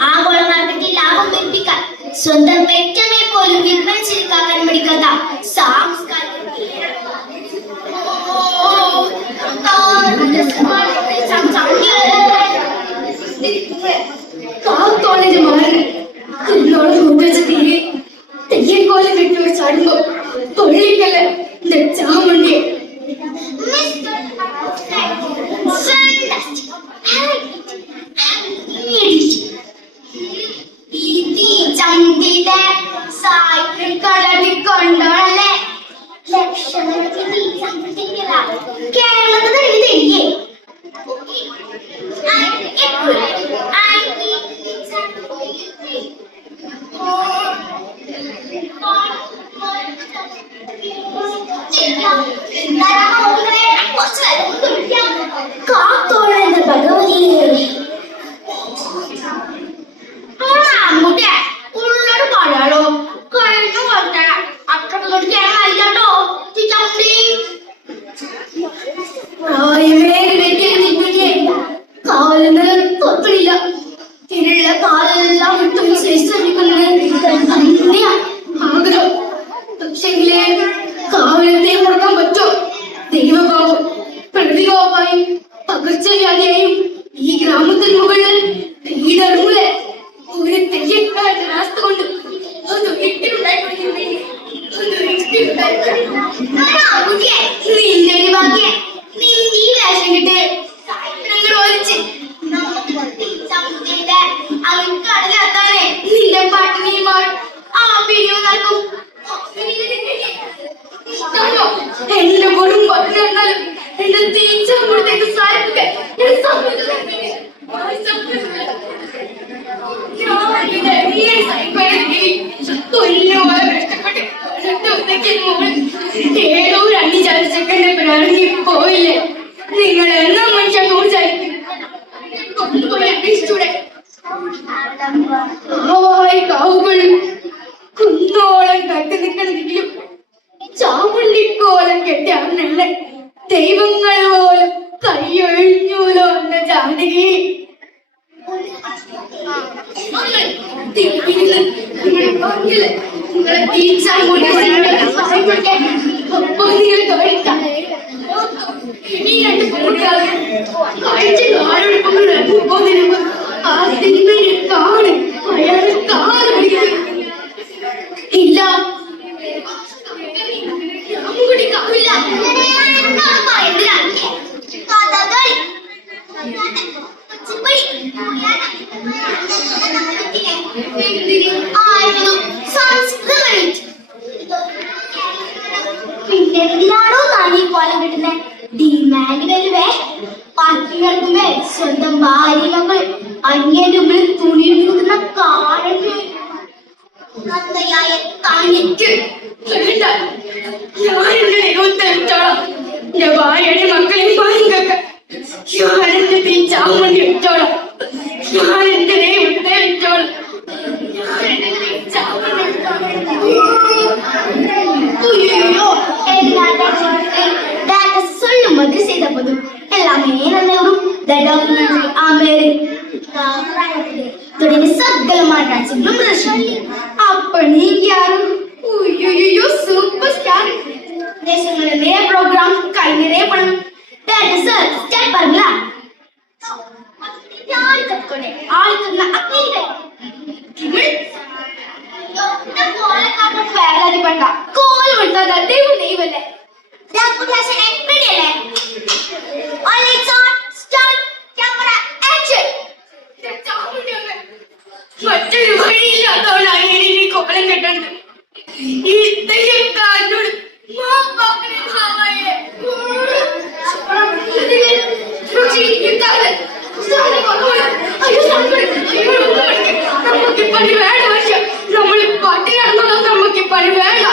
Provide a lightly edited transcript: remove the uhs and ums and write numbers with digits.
ആഗോള മാർക്കറ്റിൽ ലാഭം പെരുപ്പിക്കാൻ സ്വന്തം പെറ്റമ്മയെ പോലും വിൽപ്പനച്ചിരിക്കാക്കാൻ മടിക്കാത്ത സാംസ്കാരിക കോളേജ് മാറി തെയ്യൻ കോലം കെട്ടി ചാടുമ്പോ പൊള്ളിക്കല് ചാമുണ്ടി കൊണ്ടോളല്ലേ കേരളത്തിൽ തെയ്യേ കാത്തോള എന്ന ഭഗവതിയെ ഉള്ളൊരു പറയാളോ കഴിഞ്ഞു പറഞ്ഞ അത്രക്കോ കാലില്ല തിരുള്ള കാലെല്ലാം വിട്ടു ശേഷിക്കുന്നത് ആഗ്രഹം പക്ഷെങ്കിലേ കാവലത്തെ മുടക്കാൻ പറ്റോ ദൈവഭാവം പ്രതിഭാവമായും പകർച്ചവ്യാധിയായും ഈ ഗ്രാമത്തിന് മുകളിൽ ഈടറങ്ങൂലെ ഒരു തെയ്യക്കാരുടെ രാസ്ത കൊണ്ട് നിന്റെ പാട്ടിനെയുമാണ് ആ പിരിവ് നടക്കും എന്റെ പോലും പറഞ്ഞാലും എന്റെ തീച്ചമ്പുറത്തേക്ക് സാധിക്കാൻ ഏതോ രണ്ട് ചാച്ചക്കന്റെ പിറങ്ങി പോയില്ലേ നിങ്ങൾ എന്നാ മനുഷ്യ കുറിച്ചായിരിക്കും അന്വേഷിച്ചൂടെ കാവുകളും കുന്നോളം കട്ടി നിൽക്കണമെങ്കിലും ചാമുണ്ടിക്കോലം കെട്ടി അന്നല്ലേ ദൈവങ്ങൾ പോലും കൈയൊഴിഞ്ഞൂലോ എന്ന ജാനകി നിങ്ങളെ ഇനി രണ്ട് കൂട്ടുകാർ കഴിച്ച് കാലെടുക്കുമ്പോൾ ആ തിരുമേനി കാണ് അയാളെ കാല് പിടിക്കുന്നത് ഇല്ല പിന്നെന്തിനാണോ താനീ കോലം കിട്ടുന്നത് ഡിമാൻഡിനല്ലേ പാർട്ടികൾക്കുമേ സ്വന്തം ഭാര്യകൾ അന്യന്റെ മുമ്പിൽ തുണി നിൽക്കുന്ന കാലത്ത് തനിക്ക് വേണ്ട ഞാനെന്റെ ദൈവത്തെ വിട്ടോളാം എന്റെ ഭാര്യയുടെ മക്കളെയും ഭാര്യക്കൊക്കെ ഞാനെന്റെ തീച്ചാമണ്ടി വിട്ടോളാം ഞാനെന്റെ ദൈവത്തെ വിട്ടോളാം சொல்லும் மாதிரி செய்த போதும் எல்லாமே நல்ல തുടങ്ങി സകലമായ രാജ്യങ്ങളും പ്രദർശിപ്പിക്കും. അപ്പോൾ നീയാറും സൂപ്പർ സ്റ്റാർ ദേശങ്ങളിൽ நிறைய പ്രോഗ്രാം കൈ நிறைய പണം சார் ஸ்டார்ட் பண்ணல யார் கத்துக்கொண்டே ஆளுக்கு அக்கீங்க വേലാതി പണ്ട കോൽ വിട്ടാ ദൈവം ദൈവല്ലേ മറ്റൊരു വഴിയില്ലാത്തവളാണ് എനിക്ക് കോലം കെട്ടത്. ഈ തെയ്യക്കാരനോട് നമുക്ക് പണി വേണ്ട പക്ഷെ നമ്മൾ പട്ടി നടന്നോ നമുക്ക് പണി വേണ്ട.